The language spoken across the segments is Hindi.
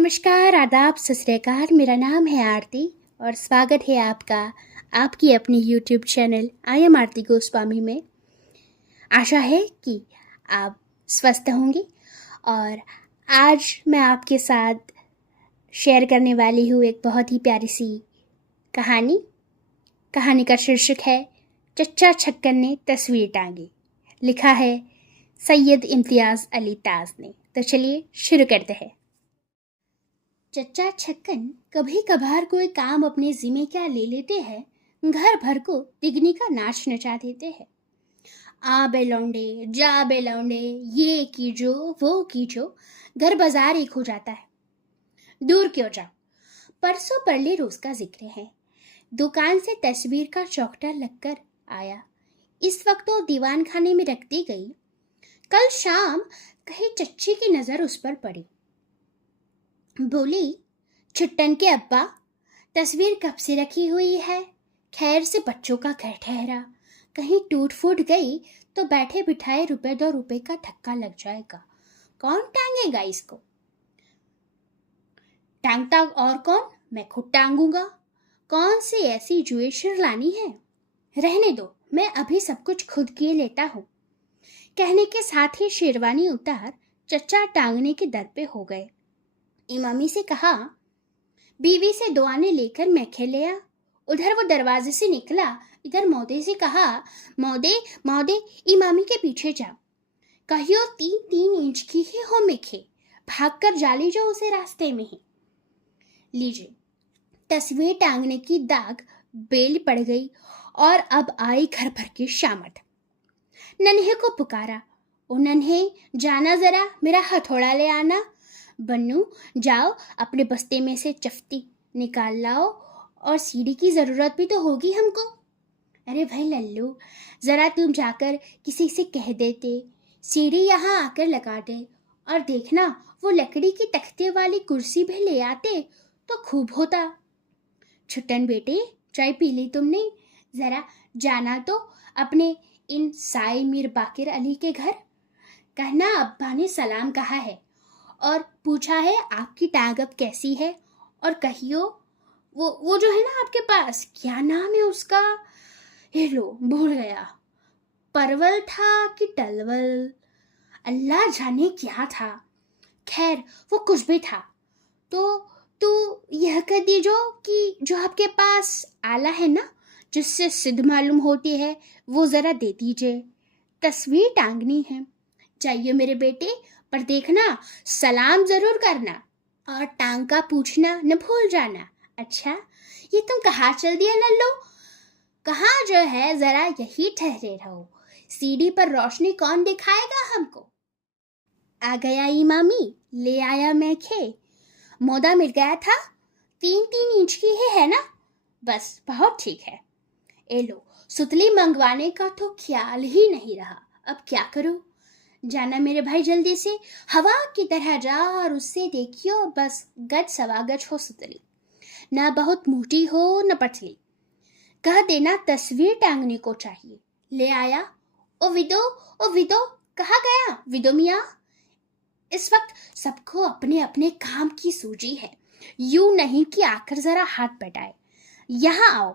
नमस्कार, आदाब, सत श्री अकाल। मेरा नाम है आरती और स्वागत है आपका आपकी अपनी यूट्यूब चैनल आई एम आरती गोस्वामी में। आशा है कि आप स्वस्थ होंगे और आज मैं आपके साथ शेयर करने वाली हूँ एक बहुत ही प्यारी सी कहानी का शीर्षक है चच्चा छक्कन ने तस्वीर टांगी। लिखा है सैयद इम्तियाज़ अली ताज ने। तो चलिए शुरू करते हैं। चच्चा छक्कन कभी कभार कोई काम अपने जिम्मे क्या ले लेते हैं, घर भर को तिगनी का नाच नचा देते हैं। आ बे लौंडे, जा बे लौंडे, ये कीजो वो कीजो, घर बाजार एक हो जाता है। दूर क्यों जाओ, परसों परले रोज का जिक्र है। दुकान से तस्वीर का चौकटा लगकर आया। इस वक्त वो दीवान खाने में रख दी गई। कल शाम कहीं चच्ची की नजर उस पर पड़ी। बोली, छुट्टन के अब्बा, तस्वीर कब से रखी हुई है? खैर से बच्चों का घर ठहरा, कहीं टूट फूट गई तो बैठे बिठाए ₹2 का धक्का लग जाएगा। कौन टांगेगा इसको? टांगता और कौन? मैं खुद टांगूंगा। कौन सी ऐसी जुएशर लानी है? रहने दो, मैं अभी सब कुछ खुद किए लेता हूँ। कहने के साथ ही शेरवानी उतार चच्चा टांगने के दर पे हो गए। इमामी से कहा, बीवी से दुआने लेकर मैं ले आ। उधर वो दरवाजे से निकला। इधर मौदे से कहा, मौदे मौदे, इमामी के पीछे जा। कहियो 3-3 इंच की ही हो मेखे, भाग कर जाली जो उसे रास्ते में ही। लीजिए, तस्वीर टांगने की दाग बेल पड़ गई और अब आई घर भर की शामत। नन्हे को पुकारा, ओ नन्हे, जाना जरा, मेरा हथौड़ा ले आना। बन्नू, जाओ अपने बस्ते में से चफ्ती निकाल लाओ, और सीढ़ी की जरूरत भी तो होगी हमको। अरे भाई लल्लू, जरा तुम जाकर किसी से कह देते सीढ़ी यहाँ आकर लगा दे, और देखना वो लकड़ी की तख्ते वाली कुर्सी भी ले आते तो खूब होता। छुट्टन बेटे, चाय पी ली तुमने? जरा जाना तो अपने इन साई मीर बाकिर अली के घर। कहना अब्बा ने सलाम कहा है और पूछा है आपकी टांग अब कैसी है। और कहियो वो जो है ना आपके पास, क्या नाम है उसका? ये लो, भूल गया। परवल था कि टलवल, अल्लाह जाने क्या था। खैर वो कुछ भी था। तो यह कह दीजो कि जो आपके पास आला है ना, जिससे सिद्ध मालूम होती है, वो जरा दे दीजिए। तस्वीर टांगनी है। चाहिए मेरे बेटे, पर देखना सलाम जरूर करना और टांग का पूछना न भूल जाना। अच्छा, ये तुम कहाँ चल दिया लल्लू? कहाँ जो है, जरा यही ठहरे रहो। सीढ़ी पर रोशनी कौन दिखाएगा हमको? आ गया इमामी, ले आया मैं खे। मोदा मिल गया था, 3-3 इंच की ही है ना? बस बहुत ठीक है। ए लो, सुतली मंगवाने का तो ख्याल ही नहीं रहा। अब क्या करूं? जाना मेरे भाई, जल्दी से हवा की तरह जा और उससे देखियो बस गज सवा गज हो सुतली, ना बहुत मोटी हो न पतली। कह देना तस्वीर टांगने को चाहिए। ले आया। ओ विदो, कहाँ गया विदो मियाँ? इस वक्त सबको अपने अपने काम की सूझी है। यूं नहीं कि आकर जरा हाथ बटाए। यहाँ आओ,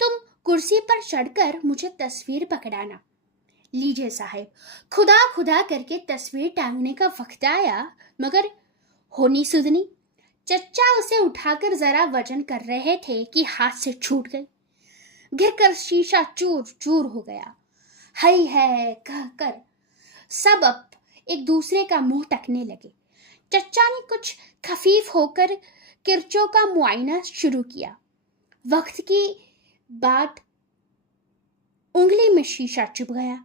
तुम कुर्सी पर चढ़कर मुझे तस्वीर पकड़ाना। लीजिए साहब, खुदा खुदा करके तस्वीर टांगने का वक्त आया, मगर होनी सुधनी। चच्चा उसे उठाकर जरा वजन कर रहे थे कि हाथ से छूट गई। गिरकर शीशा चूर चूर हो गया। हई है कहकर सब अब एक दूसरे का मुंह तकने लगे। चच्चा ने कुछ खफीफ होकर किरचों का मुआयना शुरू किया। वक्त की बात, उंगली में शीशा चुभ गया।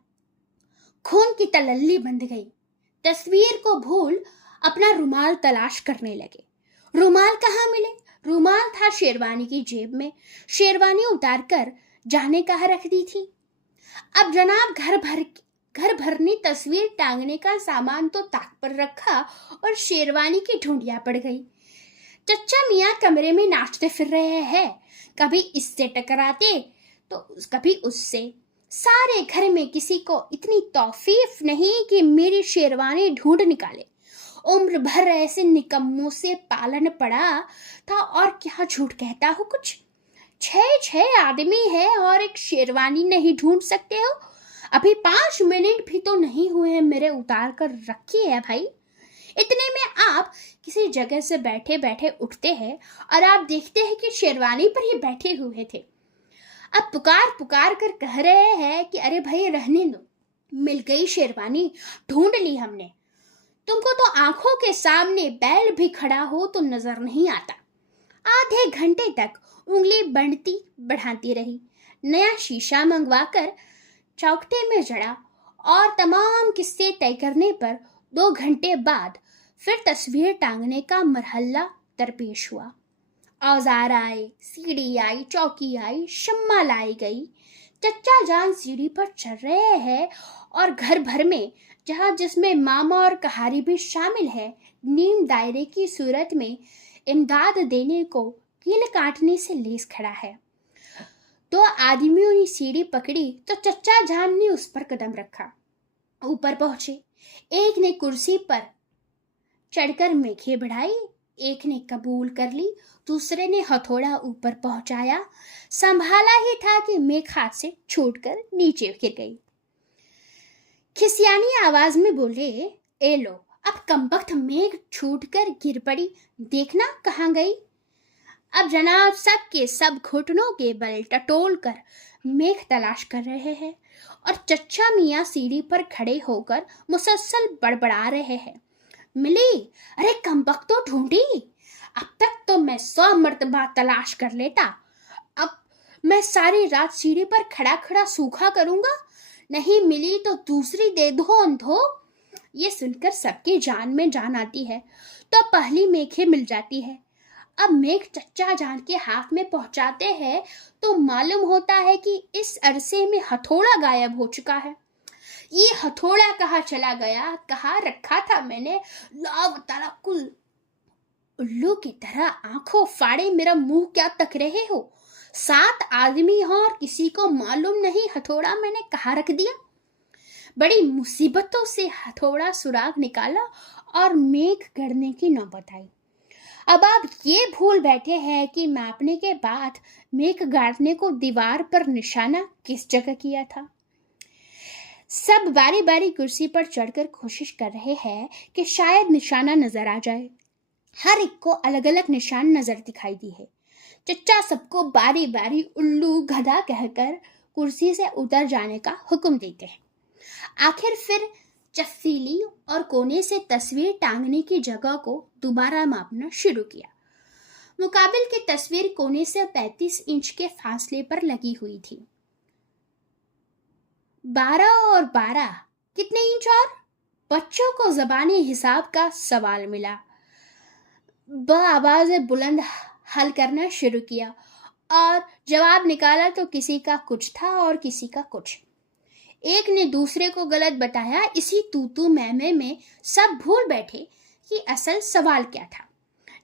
खून की तलल्ली बंध गई। तस्वीर को भूल अपना रुमाल तलाश करने लगे। रुमाल कहाँ मिले? रुमाल था शेरवानी की जेब में। शेरवानी उतार कर जाने कहाँ रख दी थी। अब जनाब घर भर ने तस्वीर टांगने का सामान तो ताक पर रखा और शेरवानी की ढूंढिया पड़ गई। चच्चा मियाँ कमरे में नाचते फिर रहे हैं, कभी इससे टकराते तो कभी उससे। सारे घर में किसी को इतनी तौफीक नहीं कि मेरी शेरवानी ढूंढ निकाले। उम्र भर ऐसे निकम्मों से पालन पड़ा था, और क्या झूठ कहता हूँ कुछ। 6 आदमी है और एक शेरवानी नहीं ढूंढ सकते हो? अभी 5 मिनट भी तो नहीं हुए हैं मेरे उतार कर रखी है भाई। इतने में आप किसी जगह से बैठे बैठे उठते हैं और आप देखते हैं कि शेरवानी पर ही बैठे हुए थे। अब पुकार पुकार कर कह रहे हैं कि अरे भाई रहने दो, मिल गई शेरवानी, ढूंढ ली हमने। तुमको तो आंखों के सामने बैल भी खड़ा हो तो नजर नहीं आता। आधे घंटे तक उंगली बढ़ती बढ़ाती रही। नया शीशा मंगवाकर चौखटे में जड़ा और तमाम किस्से तय करने पर 2 घंटे बाद फिर तस्वीर टांगने का मरहला दरपेश हुआ। औजार आए, सीढ़ी आई, चौकी आई, शम्मा लाई गई। चच्चा जान सीढ़ी पर चढ़ रहे हैं और घर भर में, जहां जिसमें मामा और कहारी भी शामिल है, नीम दायरे की सूरत में इमदाद देने को कील काटने से लेस खड़ा है। 2 आदमियों ने सीढ़ी पकड़ी तो चच्चा जान ने उस पर कदम रखा। ऊपर पहुंचे। एक ने कुर्सी पर चढ़कर मेखें बढ़ाई, एक ने कबूल कर ली, दूसरे ने हथौड़ा ऊपर पहुंचाया। संभाला ही था कि मेख हाथ से छूटकर नीचे गिर गई। खिसियानी आवाज में बोले, ए लो, अब कमबख्त मेघ छूटकर गिर पड़ी, देखना कहाँ गई। अब जनाब सब के सब घुटनों के बल टटोल कर मेघ तलाश कर रहे हैं और चच्चा मियाँ सीढ़ी पर खड़े होकर मुसलसल बड़बड़ा रहे हैं, मिली, अरे कमबख्त तो ढूंढी, अब तक तो मैं 100 मर्तबा तलाश कर लेता, अब मैं सारी रात सीढ़ी पर खड़ा खड़ा सूखा करूंगा, नहीं मिली तो दूसरी दे दो अंधो। ये सुनकर सबकी जान में जान आती है तो पहली मेघे मिल जाती है। अब मेघ चच्चा जान के हाथ में पहुंचाते हैं तो मालूम होता है कि इस अरसे में हथौड़ा गायब हो चुका है। ये हथौड़ा कहाँ चला गया, कहाँ रखा था मैंने, लावताला कुल उल्लू की तरह आंखों फाड़े मेरा मुंह क्या तक रहे हो। 7 आदमी हो और किसी को मालूम नहीं हथौड़ा मैंने कहाँ रख दिया। बड़ी मुसीबतों से हथौड़ा सुराग निकाला और मेघ गड़ने की नौबत आई। अब आप ये भूल बैठे हैं कि मापने के बाद मेघ गाड़ने को दीवार पर निशाना किस जगह किया था। सब बारी बारी कुर्सी पर चढ़कर कोशिश कर रहे हैं कि शायद निशाना नजर आ जाए। हर एक को अलग अलग निशान नजर दिखाई दी है। चच्चा सबको बारी बारी उल्लू गधा कहकर कुर्सी से उतर जाने का हुक्म देते हैं। आखिर फिर चफीली और कोने से तस्वीर टांगने की जगह को दोबारा मापना शुरू किया। मुकाबिल की तस्वीर कोने से 35 इंच के फासले पर लगी हुई थी। 12 और 12 कितने इंच? और बच्चों को ज़बानी हिसाब का सवाल मिला। आवाज़ बुलंद हल करना शुरू किया और जवाब निकाला तो किसी का कुछ था और किसी का कुछ। एक ने दूसरे को गलत बताया। इसी तू मैमे में सब भूल बैठे कि असल सवाल क्या था।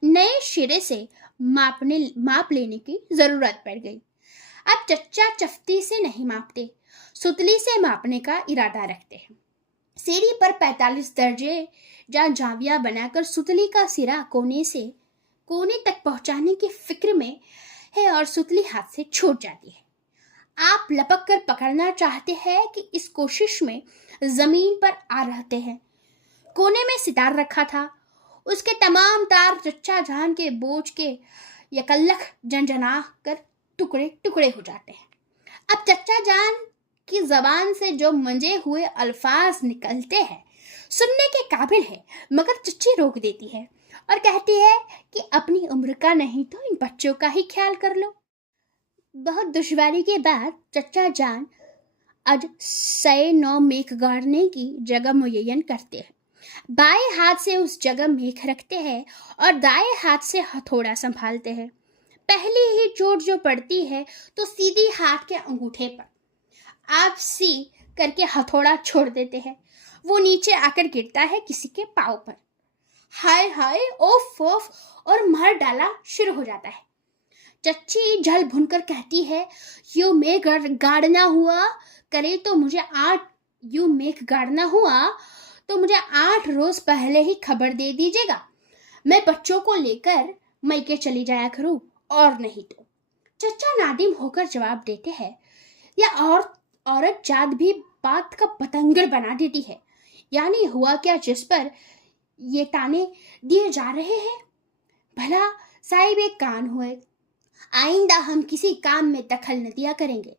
नए सिरे से माप लेने की जरूरत पड़ गई। अब चच्चा चफ्ती से नहीं मापते, सुतली से मापने का इरादा रखते हैं। सीढ़ी पर 45 दर्जे जहाँ जाविया बनाकर सुतली का सिरा कोने से कोने तक पहुंचाने की फिक्र में है और सुतली हाथ से छूट जाती है। आप लपक कर पकड़ना चाहते हैं कि इस कोशिश में जमीन पर आ रहते हैं। कोने में सितार रखा था, उसके तमाम तार चच्चा जान के बोझ के यकल्लख जनजना कर टुकड़े टुकड़े हो जाते हैं। अब चच्चा जान की जबान से जो मंजे हुए अल्फाज निकलते हैं सुनने के काबिल है, मगर चच्ची रोक देती है और कहती है कि अपनी उम्र का नहीं तो इन बच्चों का ही ख्याल कर लो। बहुत दुश्वारी के बाद चच्चा जान आज 9 मेख गाड़ने की जगह मुय्यन करते हैं। बाएं हाथ से उस जगह मेख रखते हैं और दाएं हाथ से हथौड़ा संभालते हैं। पहली ही चोट जो पड़ती है तो सीधी हाथ के अंगूठे पर आप सी करके हथौड़ा छोड़ देते हैं। वो नीचे आकर गिरता है किसी के पाँव पर। हाय हाय, ओफ ओफ, और मार डाला शुरू हो जाता है। चच्ची झल भुनकर कहती है, यू मेघ गाड़ना हुआ करे तो मुझे 8 यू मेघ गाड़ना हुआ तो मुझे 8 रोज पहले ही खबर दे दीजिएगा। मैं बच्चों को लेकर मैके चली जाया करूं, और नहीं तो। चचा नादिम होकर जवाब देते हैं, यह औरत जात भी बात का पतंगड़ बना देती है। यानी हुआ क्या जिस पर ये ताने दिए जा रहे हैं? भला साहिब एक कान हुए, आइंदा हम किसी काम में दखल न दिया करेंगे।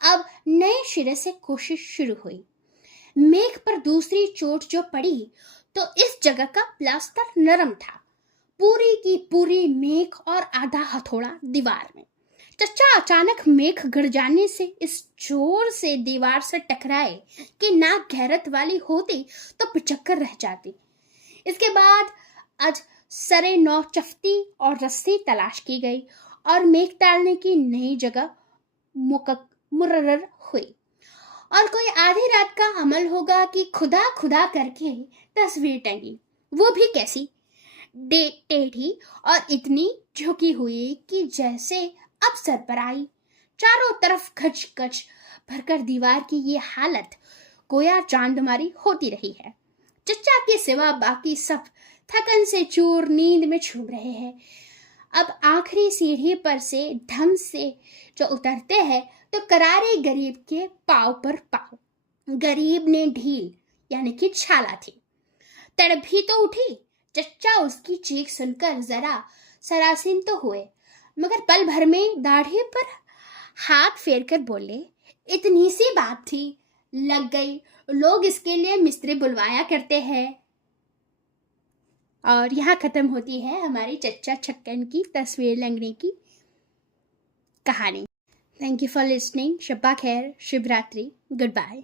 अब नए सिरे से कोशिश शुरू हुई। मेघ पर दूसरी चोट जो पड़ी तो इस जगह का प्लास्टर नरम था। पूरी की पूरी मेघ और आधा हथौड़ा दीवार में। चचा अचानक मेघ गिर जाने से इस जोर से दीवार से टकराए कि नाक गैरत वाली होती तो पिचक्कर रह जाती। इसके बाद आज सरे नौ चफ्ती और रस्सी तलाश की गई और मेघ डालने की नई जगह मुकर्रर हुई। और कोई आधी रात का अमल होगा कि खुदा खुदा करके तस्वीर टंगी, वो भी कैसी टेढ़ी और इतनी झुकी हुई कि जैसे अब सर पर आई। चारों तरफ खच खच भरकर दीवार की ये हालत गोया चांदमारी होती रही है। चचा के सिवा बाकी सब थकन से चूर नींद में झूम रहे हैं। अब आखिरी सीढ़ी पर से ढंग से जो उतरते हैं तो करारे गरीब के पाव पर पाव। गरीब ने ढील यानी कि छाला थी, तड़भी तो उठी। चचा उसकी चीख सुनकर जरा सरासीन तो हुए, मगर पल भर में दाढ़ी पर हाथ फेर कर बोले, इतनी सी बात थी, लग गई। लोग इसके लिए मिस्त्री बुलवाया करते हैं। और यहाँ खत्म होती है हमारी चच्चा छक्कन की तस्वीर लंगने की कहानी। Thank you for listening. शब्बा खैर, शुभ रात्रि, गुड बाय।